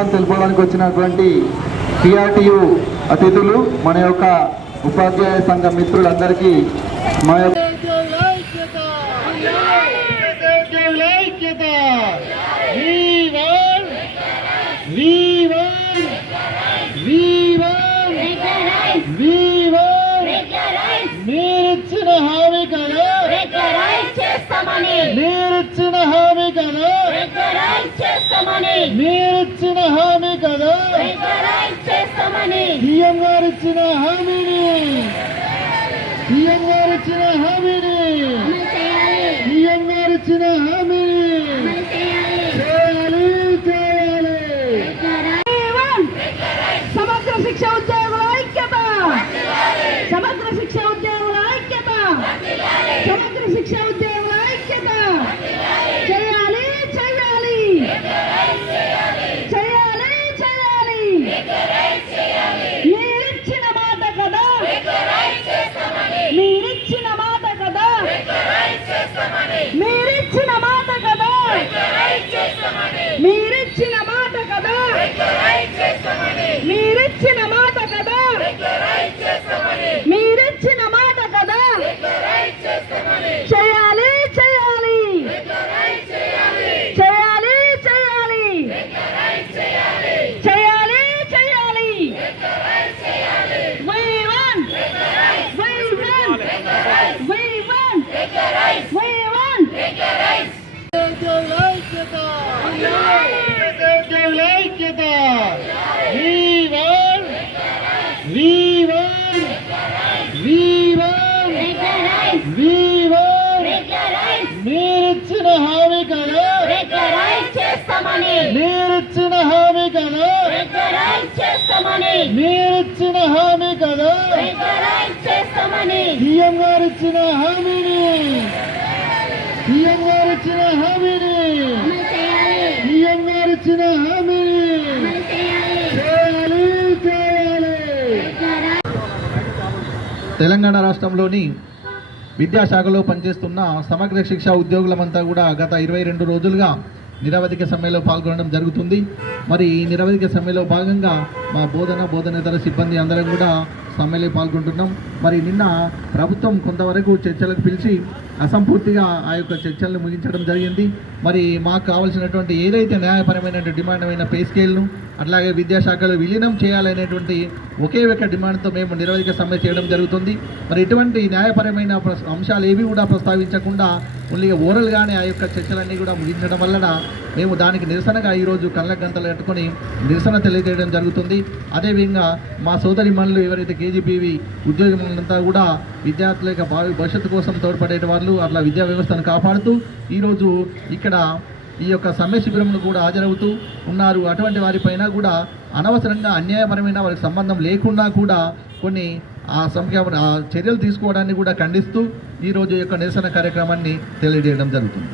స్వాగతం తెలుపడానికి వచ్చినటువంటి PRTU అతిథులు మన యొక్క ఉపాధ్యాయ సంఘ మిత్రులందరికీ మా మీరిచ్చిన హామీ కదా మీరిచ్చిన హామీ కదా మీరిచ్చిన హామీ కదా సీఎం గారు ఇచ్చిన హామీని సీఎం గారు ఇచ్చిన హామీని సీఎం గారు ఇచ్చిన హామీని చేయాలి చేయాలి. సమగ్ర శిక్ష ఉద్యోగుల ఐక్యత సమగ్ర శిక్ష ఉద్యోగుల ఐక్యత సమగ్ర శిక్ష ఉద్యోగుల ఐక్యత చేయాలి చేయాలి చేయాలి చేయాలి మీరిచ్చిన మాట కదా మీరిచ్చిన మాట కదా మీరిచ్చిన మాట కదా మీరిచ్చిన మాట కదా మీరిచ్చిన మాట కదా మీరిచ్చిన మాట కదా చేయాలి చేయాలి చేయాలి చేయాలి చేయాలి చేయాలి We want we want we want we want ఉద్యోగుల ఐక్యత ఉద్యోగుల ఐక్యత మీరిచ్చిన హామీ కదా మీరిచ్చిన హామీ కదా మీరిచ్చిన హామీ కదా సీఎం గారు ఇచ్చిన హామీని సీఎం గారు ఇచ్చిన హామీని సీఎం గారు ఇచ్చిన హామీని చేయాలి చేయాలి. తెలంగాణ రాష్ట్రంలోని విద్యాశాఖలో పనిచేస్తున్న సమగ్ర శిక్ష ఉద్యోగులమంతా కూడా గత 22 రోజులుగా నిరవధిక సమ్మెలో పాల్గొనడం జరుగుతుంది. మరి ఈ నిరవధిక సమ్మెలో భాగంగా మా బోధనేతర సిబ్బంది అందరం కూడా సమ్మెలో పాల్గొంటున్నాం. మరి నిన్న ప్రభుత్వం కొంతవరకు చర్చలకు పిలిచి అసంపూర్తిగా ఆ యొక్క చర్చలను ముగించడం జరిగింది. మరి మాకు కావాల్సినటువంటి ఏదైతే న్యాయపరమైన డిమాండ్ అయిన పే స్కేల్ను అట్లాగే విద్యాశాఖలో విలీనం చేయాలనేటువంటి ఒకే ఒక డిమాండ్తో మేము నిరవధిక సమ్మె చేయడం జరుగుతుంది. మరి ఇటువంటి న్యాయపరమైన అంశాలు ఏవి కూడా ప్రస్తావించకుండా ఓన్లీ ఓరల్గానే ఆ యొక్క చర్చలన్నీ కూడా ముగించడం వలన మేము దానికి నిరసనగా ఈరోజు కళ్ళకు గంటలు కట్టుకొని నిరసన తెలియజేయడం జరుగుతుంది. అదేవిధంగా మా సోదరి మనులు ఎవరైతే KGPV ఉద్యోగులంతా కూడా విద్యార్థుల యొక్క భవిష్యత్తు కోసం తోడ్పడే వాళ్ళు అట్లా విద్యా వ్యవస్థను కాపాడుతూ ఈరోజు ఇక్కడ ఈ యొక్క సమ్మె శిబిరంను కూడా హాజరవుతూ ఉన్నారు. అటువంటి వారిపైన కూడా అనవసరంగా అన్యాయపరమైన వారికి సంబంధం లేకుండా కూడా కొన్ని చర్యలు తీసుకోవడాన్ని కూడా ఖండిస్తూ ఈరోజు యొక్క నిరసన కార్యక్రమాన్ని తెలియజేయడం జరుగుతుంది.